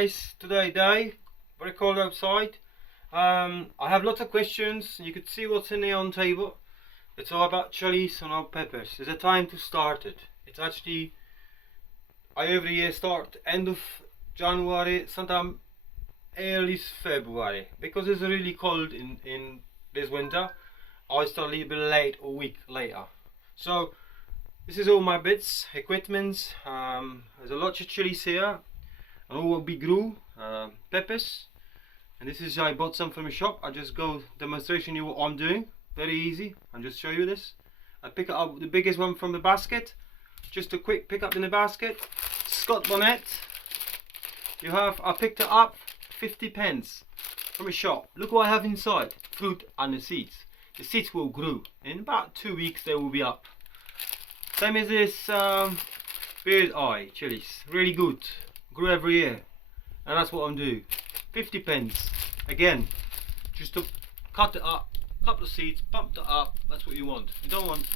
guys, today day, very cold outside. I have lots of questions. You could see what's in here on the table. It's all about chilies and all peppers. It's a time to start it. It's actually, I every year start end of January, sometime early February, because it's really cold in this winter. I start a little bit late, a week later. So this is all my bits, equipment. There's a lot of chilies here, and all will be grew, peppers. And this is, I bought some from a shop. I just go demonstration you what I'm doing. Very easy. I'll just show you this. I pick up the biggest one from the basket. Just a quick pick up in the basket. Scott bonnet. You have, I picked it up 50p from a shop. Look what I have inside. Fruit and the seeds. The seeds will grow. In about 2 weeks they will be up. Same as this bird eye chilies. Really good. Grew every year. And that's what I'm doing. 50p. Again, just to cut it up, couple of seeds, pump it up. That's what you want. You don't want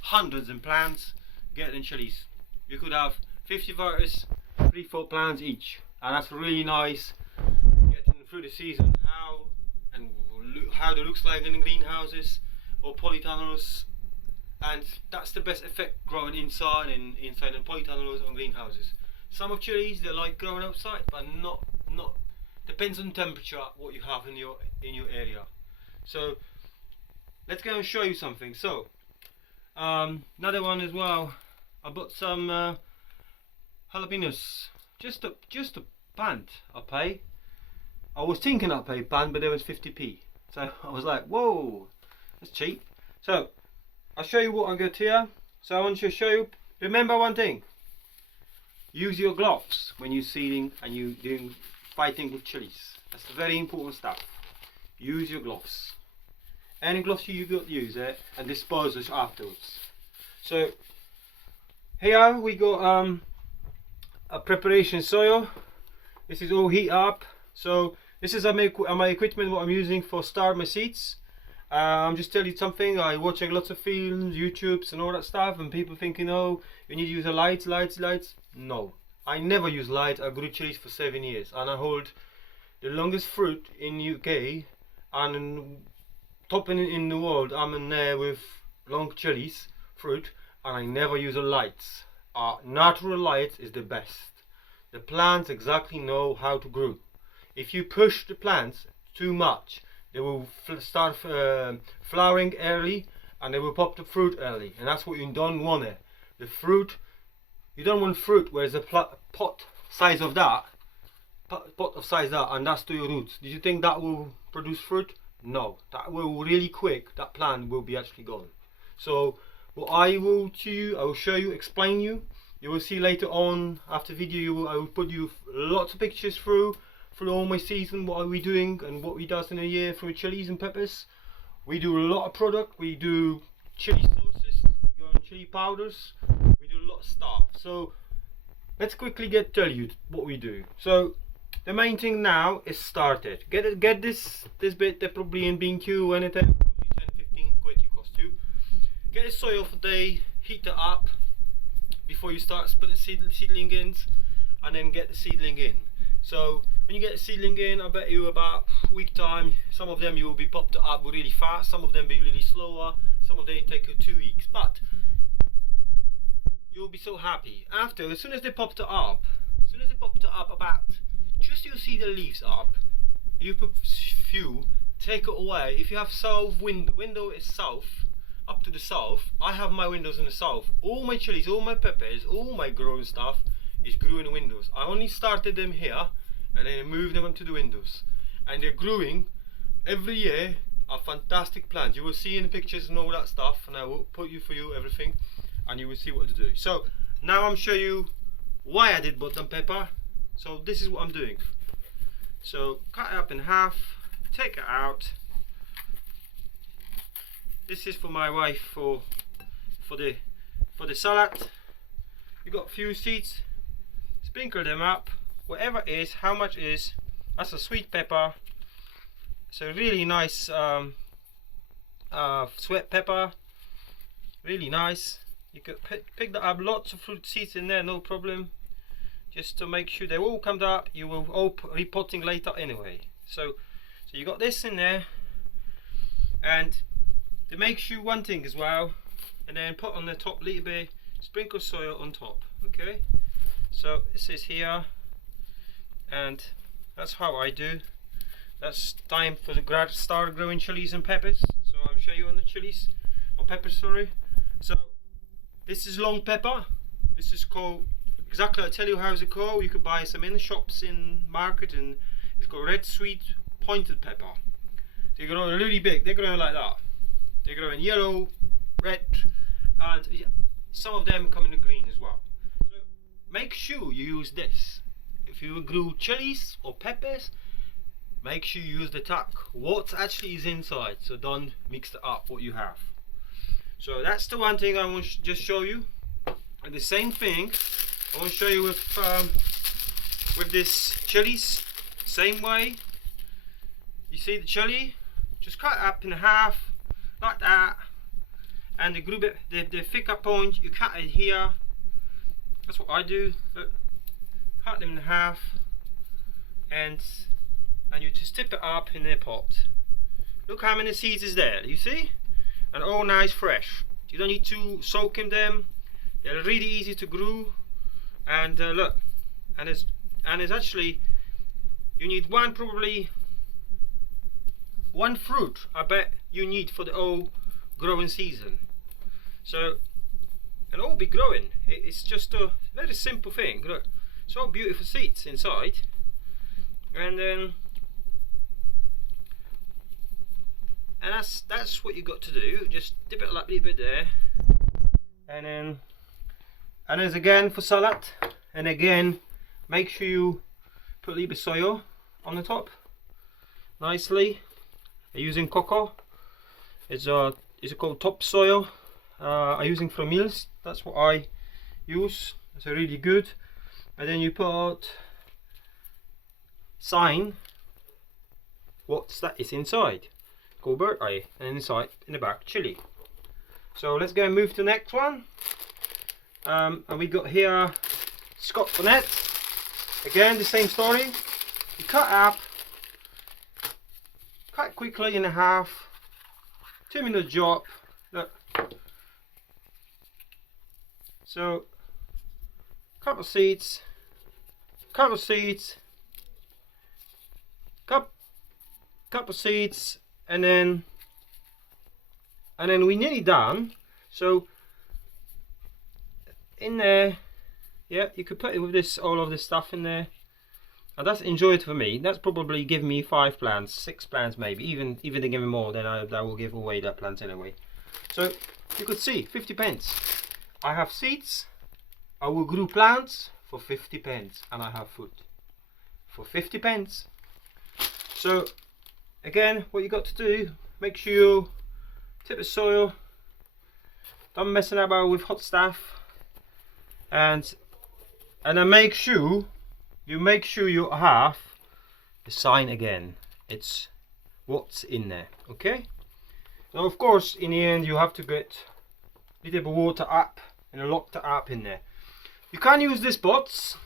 hundreds of plants getting chilies. You could have 50 varieties, 3-4 plants each, and that's really nice. Getting through the season, how it looks like in the greenhouses or polytunnels, and that's the best effect growing inside in polytunnels or greenhouses. Some of chilies they like growing outside, but not. Depends on temperature what you have in your area. So let's go and show you something. So another one as well. I bought some jalapenos. Just a plant I pay. I was thinking I paid plant, but there was 50p. So I was like, whoa, that's cheap. So I'll show you what I got here. So I want to show you. Remember one thing. Use your gloves when you're seeding and you're doing fighting with chilies. That's very important stuff. Use your gloves. Any gloves you got, use it and dispose it afterwards. So here we got a preparation soil. This is all heat up. So this is my equipment what I'm using for start my seeds. I'm just telling you something. I'm watching lots of films, YouTubes and all that stuff, and people thinking, oh, you need to use a lights. No, I never use light. I grew chilies for 7 years, and I hold the longest fruit in UK and top in the world. I'm in there with long chilies fruit, and I never use a lights. Natural light is the best. The plants exactly know how to grow. If you push the plants too much, they will start flowering early, and they will pop the fruit early, and that's what you don't want. The fruit, you don't want fruit where there's a pot size of that, and that's to your roots. Do you think that will produce fruit? No, that will really quick. That plant will be actually gone. So what I will show you, explain you. You will see later on after video. I will put you lots of pictures through all my season, what are we doing and what we does in a year for chilies and peppers. We do a lot of product. We do chili sauces, we go on chili powders, we do a lot of stuff. So let's quickly tell you what we do. So the main thing now is started. Get this bit, they're probably in B&Q or anything, probably 10-15 quid you cost you. Get the soil for a day, heat it up before you start putting seedling in, and then get the seedling in. So when you get the seedling in, I bet you about a week time, some of them you will be popped up really fast, some of them be really slower, some of them take 2 weeks, but you'll be so happy. After, as soon as they popped it up, about, just you see the leaves up, you put few, take it away. If you have south window is south, up to the south, I have my windows in the south. All my chilies, all my peppers, all my growing stuff is grew in the windows. I only started them here and then I moved them onto the windows, and they're growing every year. Are fantastic plants. You will see in the pictures and all that stuff, and I will put for you everything, and you will see what to do. So now I'm show you why I did button pepper. So this is what I'm doing. So cut it up in half, take it out. This is for my wife for the salad. You got a few seeds, sprinkle them up, whatever it is, how much is. That's a sweet pepper. It's a really nice sweet pepper, really nice. You could pick that up, lots of fruit seeds in there, no problem. just to make sure they all come up. You will all repotting later anyway. So you got this in there, and to make sure one thing as well, and then put on the top a little bit, sprinkle soil on top. Okay, so this is here, and that's how I do. That's time for the start growing chilies and peppers. So I'll show you on the chilies, or peppers, sorry. So this is long pepper. This is called, exactly, I'll tell you how it's called. You could buy some in the shops in market, and it's called red sweet pointed pepper. They're growing really big. They're growing like that. They're growing yellow, red, and some of them come in the green as well. So make sure you use this. If you grow chilies or peppers, make sure you use the tag. What actually is inside, so don't mix it up what you have. So that's the one thing I want to just show you. And the same thing I want to show you with this chilies. Same way. You see the chili, just cut it up in half like that, and the group it, the thicker point, you cut it here. That's what I do. Look, cut them in half, and you just tip it up in their pot. Look how many seeds is there, you see? And all nice fresh. You don't need to soak in them. They're really easy to grow. And look, and it's actually, you need probably one fruit, I bet you need for the whole growing season. So, and all be growing. It's just a very simple thing. Look, so beautiful seeds inside. And then that's what you got to do. Just dip it a little bit there, and then again for salad. And again, make sure you put a little bit of soil on the top, nicely. Using cocoa. It's called topsoil. I'm using from Mills. That's what I use. It's really good. And then you put sign what's that is inside. Called bird eye, and inside in the back chili. So let's go and move to the next one. And we got here Scott Bonnet. Again, the same story. You cut up, cut quickly in half. 2-minute job. Look. So couple seeds, couple seeds, couple seeds, and then we're nearly done. So in there, yeah, you could put it with this, all of this stuff in there, and that's enjoyed for me. That's probably give me 5 plants, 6 plants maybe, even they give me more, then I will give away that plant anyway. So you could see 50 pence. I have seeds, I will grow plants for 50 pence, and I have food for 50 pence. So again, what you got to do, make sure you tip the soil, don't mess about with hot stuff, and then make sure you have the sign again. It's what's in there, okay? Now of course in the end you have to get a little bit of water up and lock it up in there. You can use these pots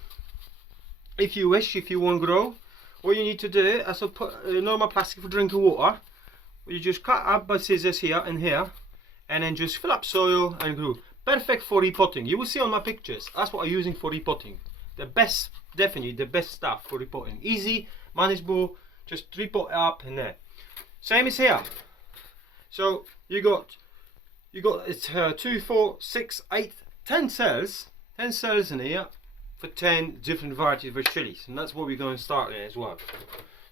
if you wish, if you want to grow. All you need to do is to put normal plastic for drinking water. You just cut up by scissors here and here, and then just fill up soil and grow. Perfect for repotting. You will see on my pictures. That's what I'm using for repotting. The best, definitely the best stuff for repotting. Easy, manageable. Just repot up in there. Same as here. So you got it's 2, 4, 6, 8, 10 cells. 10 cells in here for 10 different varieties of chilies, and that's what we're going to start in as well.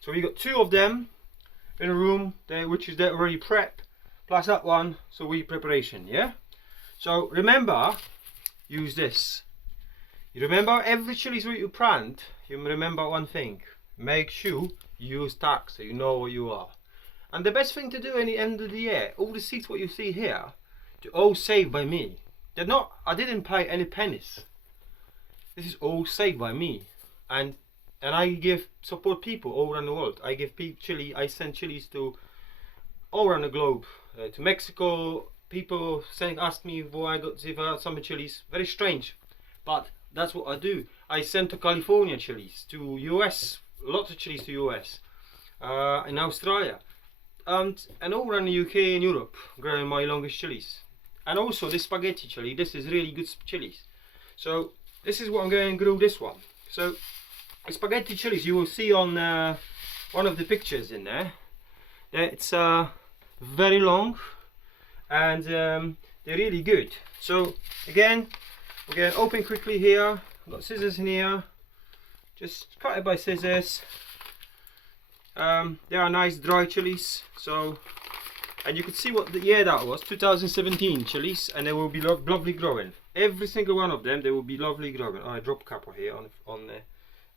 So we got 2 of them in a room there, which is already prep, plus that one, so we preparation, yeah. So remember, use this. You remember every chilies that you plant, you remember one thing: make sure you use tags so you know where you are. And the best thing to do in the end of the year, all the seeds what you see here, they're all saved by me. They're not, I didn't pay any pennies. This is all saved by me, and I give support people all around the world. I give chili. I send chilies to all around the globe, to Mexico. People ask me why I got some chilies. Very strange, but that's what I do. I send to California chilies, to US, lots of chilies to US, in Australia, and all around the UK and Europe, growing my longest chilies. And also this spaghetti chili, this is really good chilies. So this is what I'm going to grow this one. So spaghetti chilies, you will see on one of the pictures in there, that it's very long, and they're really good. So again, we're going to open quickly here. I've got scissors in here, just cut it by scissors. They are nice dry chilies. So, and you can see what the year that was, 2017 chilies, and they will be lovely growing. Every single one of them, they will be lovely growing. Oh, I dropped a couple here on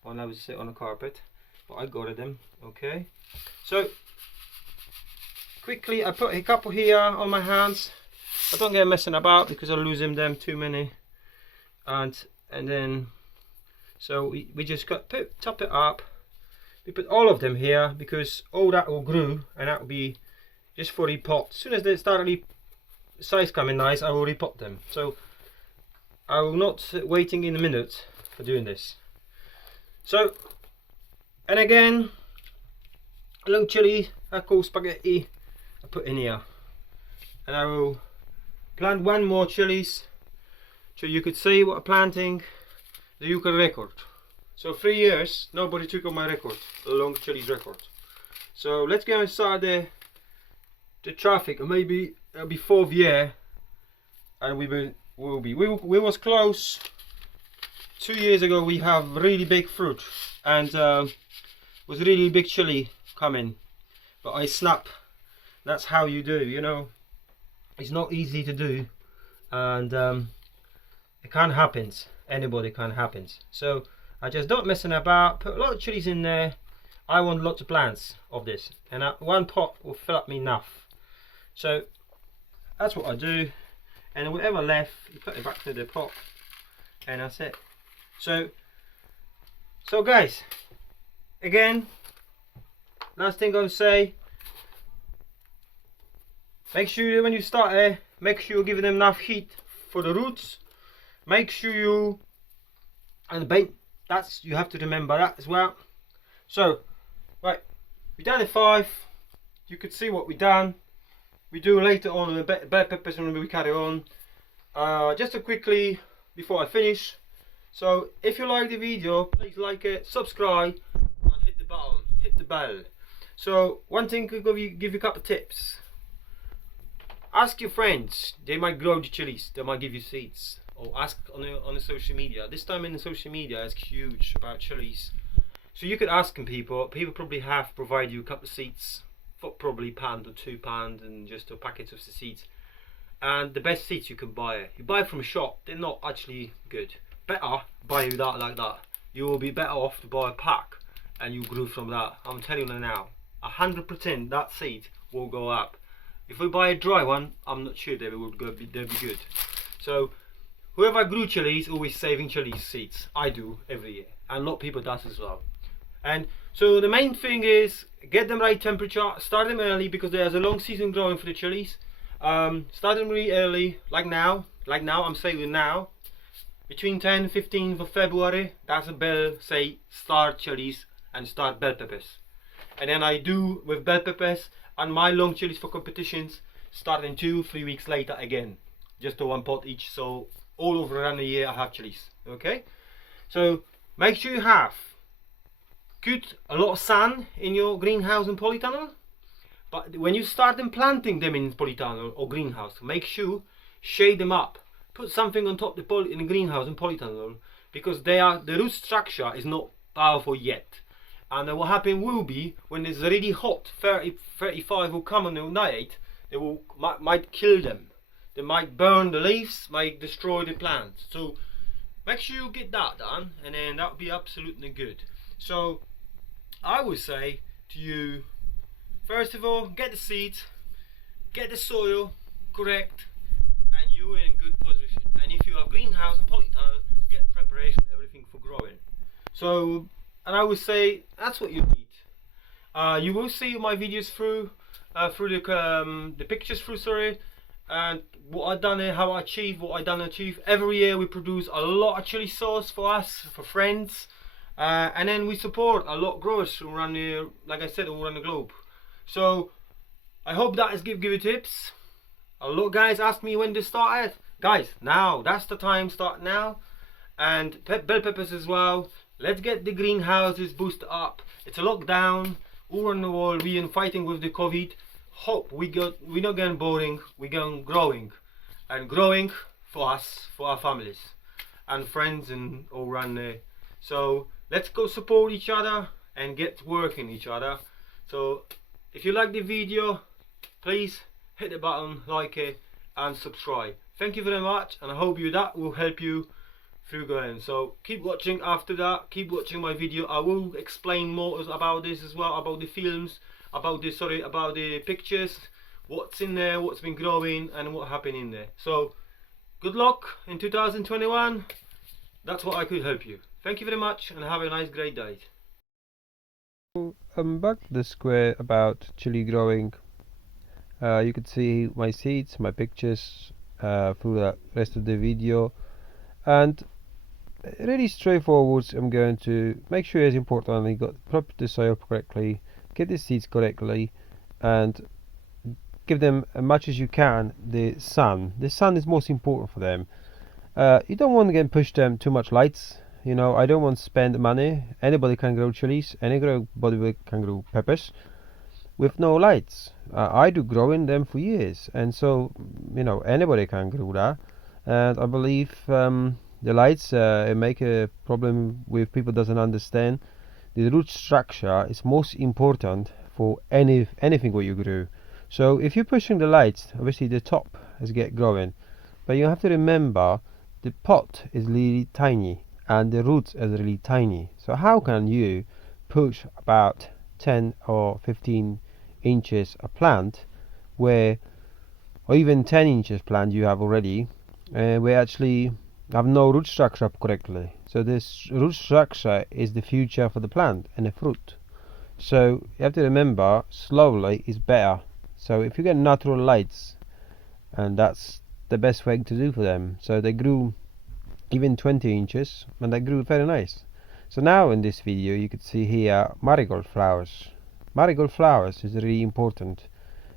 I was sitting on the carpet, but I got them. Okay, so quickly I put a couple here on my hands. I don't get messing about because I'll lose them too many, and then so we just top it up. We put all of them here because all that will grow, and that will be just for repot. As soon as they start size coming nice, I will repot them. So I will not waiting in a minute for doing this. So, and again, a long chili, I call spaghetti, I put in here, and I will plant one more chilies, so you could see what I'm planting, the UK record. So 3 years, nobody took on my record, the long chilies record. So let's go and start the traffic, or maybe it'll be 4th year, and we was close. 2 years ago we have really big fruit, and was really big chili coming, but I snap. That's how you do, you know. It's not easy to do, and it can't happen. Anybody can happen. So I just don't messing about. Put a lot of chilies in there. I want lots of plants of this, and one pot will fill up me enough. So that's what I do, and whatever left, you put it back to the pot, and that's it. So guys, again, last thing I'll say, make sure when you start here, make sure you're giving them enough heat for the roots. Make sure you, and bait, that's, you have to remember that as well. So right, we done it 5. You could see what we done. We do later on the bell peppers when we carry on. Just to quickly before I finish, so if you like the video, please like it, subscribe, and hit the button, hit the bell. So one thing, could give you a couple of tips. Ask your friends, they might grow the chilies, they might give you seeds, or ask on the social media. This time in the social media is huge about chilies, so you could ask people probably have provided you a couple of seeds for probably £1 or £2, and just a packet of the seeds. And the best seeds you can buy, you buy from a shop, they're not actually good. Better buy that like that. You will be better off to buy a pack, and you grew from that. I'm telling you now, 100% that seed will go up. If we buy a dry one, I'm not sure they'll be good. So whoever grew chilies always saving chili seeds. I do every year, and a lot of people does as well. And so the main thing is get them right temperature, start them early because there's a long season growing for the chilies. Start them really early, like now I'm saying now, between 10 and 15th of February, that's a bell, say start chilies and start bell peppers. And then I do with bell peppers and my long chilies for competitions, starting 2-3 weeks later again, just to 1 pot each, so all over around the year I have chilies. Okay, so make sure you have a lot of sun in your greenhouse and polytunnel. But when you start them planting them in polytunnel or greenhouse, make sure shade them up. Put something on top in the greenhouse and polytunnel, because the root structure is not powerful yet. And what happen will be when it's really hot, 30, 35 will come on the night, they might kill them. They might burn the leaves, might destroy the plant. So make sure you get that done, and then that will be absolutely good. So I would say to you, first of all, get the seeds, get the soil correct, and you're in good position. And if you have greenhouse and polytunnel, get preparation, everything for growing. So, and I would say that's what you need. You will see my videos through the pictures through, sorry, and what I done here, how I achieve what I done achieve. Every year we produce a lot of chili sauce for us, for friends, and then we support a lot of growers around the, like I said, all around the globe. So I hope that has give you tips. A lot of guys ask me when to start it. Guys, now, that's the time, start now. And bell peppers as well. Let's get the greenhouses boosted up. It's a lockdown all around the world. We are fighting with the COVID. Hope we're not getting boring. We're going growing, and growing for us, for our families and friends and all around there. So let's go support each other and get working each other. So if you like the video, please hit the button, like it, and subscribe. Thank you very much, and I hope that will help you through going. So keep watching after that. Keep watching my video. I will explain more about this as well, about the films, about the pictures, what's in there, what's been growing, and what happened in there. So good luck in 2021. That's what I could help you. Thank you very much, and have a nice, great day. I'm back to the square about chili growing. You could see my seeds, my pictures through the rest of the video, and really straightforward. I'm going to make sure it's important you got prep the soil correctly, get the seeds correctly, and give them as much as you can the sun. The sun is most important for them. You don't want to push them too much lights. You know, I don't want to spend money. Anybody can grow chilies, anybody can grow peppers with no lights. I do growing them for years, and so you know anybody can grow that. And I believe the lights make a problem with people doesn't understand. The root structure is most important for anything what you grow. So if you're pushing the lights, obviously the top is get growing, but you have to remember the pot is really tiny and the roots is really tiny. So how can you push about 10 or 15 inches a plant where, or even 10 inches plant you have already, we actually have no root structure up correctly. So this root structure is the future for the plant and the fruit. So you have to remember slowly is better. So if you get natural lights, and that's the best way to do for them. So they grew even 20 inches and they grew very nice. So now in this video you could see here marigold flowers. Marigold flowers is really important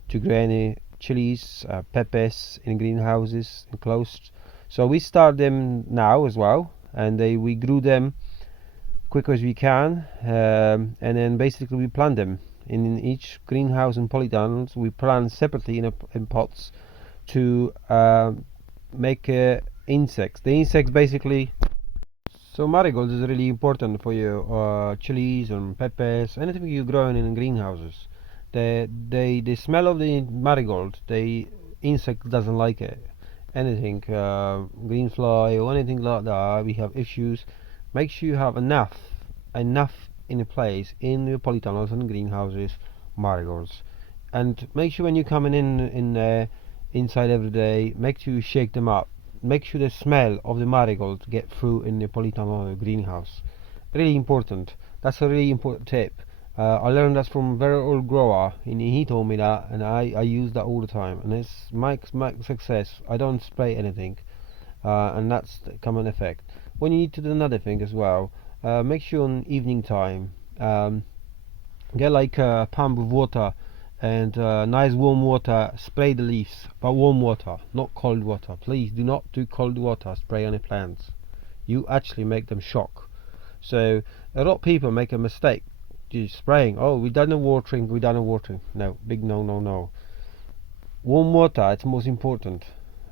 to grow any chilies, peppers in greenhouses enclosed. So we start them now as well, and we grew them quick as we can, and then basically we plant them in each greenhouse and polytunnels. We plant separately in pots to make insects. The insects basically. So marigolds is really important for your chilies and peppers, anything you growing in greenhouses. The smell of the marigold, the insect doesn't like it. Anything green fly or anything like that, we have issues. Make sure you have enough in a place in your polytunnels and greenhouses marigolds, and make sure when you're coming in inside every day, make sure you shake them up. Make sure the smell of the marigold get through in the polytunnel or greenhouse. Really important. That's a really important tip. I learned that from a very old grower, and he told me that, and I use that all the time, and it's my success. I don't spray anything, and that's the common effect. When you need to do another thing as well, make sure in evening time, get like a pump with water and nice warm water, spray the leaves, but warm water, not cold water. Please do not do cold water spray on the plants. You actually make them shock. So a lot of people make a mistake just spraying. Oh, we done a watering. No, big no. Warm water, it's most important.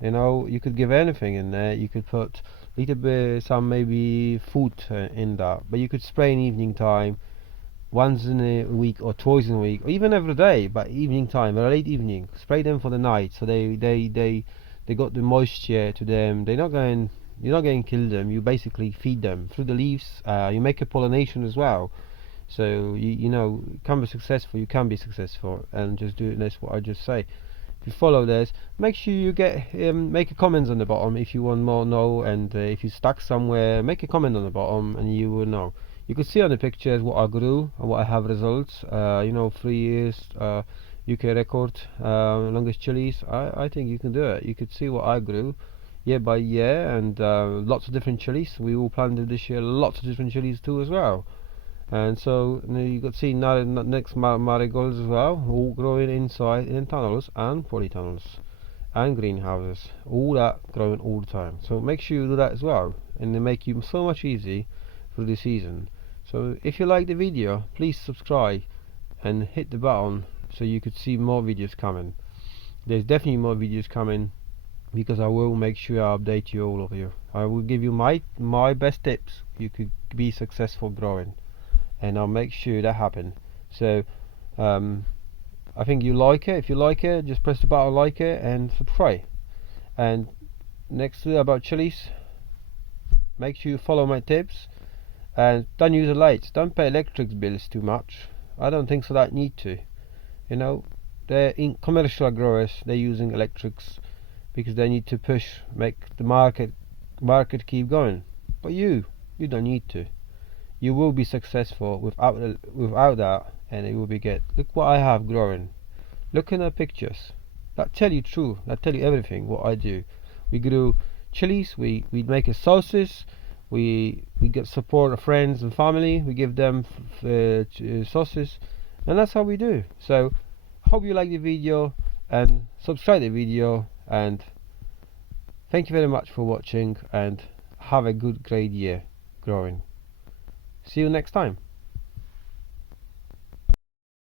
You know, you could give anything in there. You could put a little bit, some maybe food in that, but you could spray in evening time, once in a week or twice in a week, or even every day, but evening time or late evening. Spray them for the night, so they got the moisture to them. You're not going to kill them. You basically feed them through the leaves. You make a pollination as well. So you know, can be successful. You can be successful, and just do it. That's what I just say. If you follow this, make sure you get make a comment on the bottom if you want more know, and if you're stuck somewhere, make a comment on the bottom, and you will know. You can see on the pictures what I grew and what I have results. You know, 3 years UK record, longest chilies. I think you can do it. You could see what I grew year by year, and lots of different chilies. We all planted this year lots of different chilies too as well. And so you could see next marigolds as well, all growing inside in tunnels and polytunnels and greenhouses, all that growing all the time. So make sure you do that as well, and they make you so much easy for the season. So if you like the video, please subscribe and hit the button so you could see more videos coming. There's definitely more videos coming, because I will make sure I update you, all of you. I will give you my best tips you could be successful growing, and I'll make sure that happen. So I think you like it. If you like it, just press the button like it and subscribe. And next to about chilies, make sure you follow my tips and don't use the lights. Don't pay electric bills too much. I don't think so that need to. You know, they're in commercial growers, they're using electrics because they need to make the market keep going. But you don't need to. You will be successful without that, and it will be good. Look what I have growing. Look at the pictures. That tell you true. That tell you everything what I do. We grew chilies. We make a sauces. We get support of friends and family. We give them sauces, and that's how we do. So hope you like the video and subscribe the video, and thank you very much for watching, and have a great year growing. See you next time.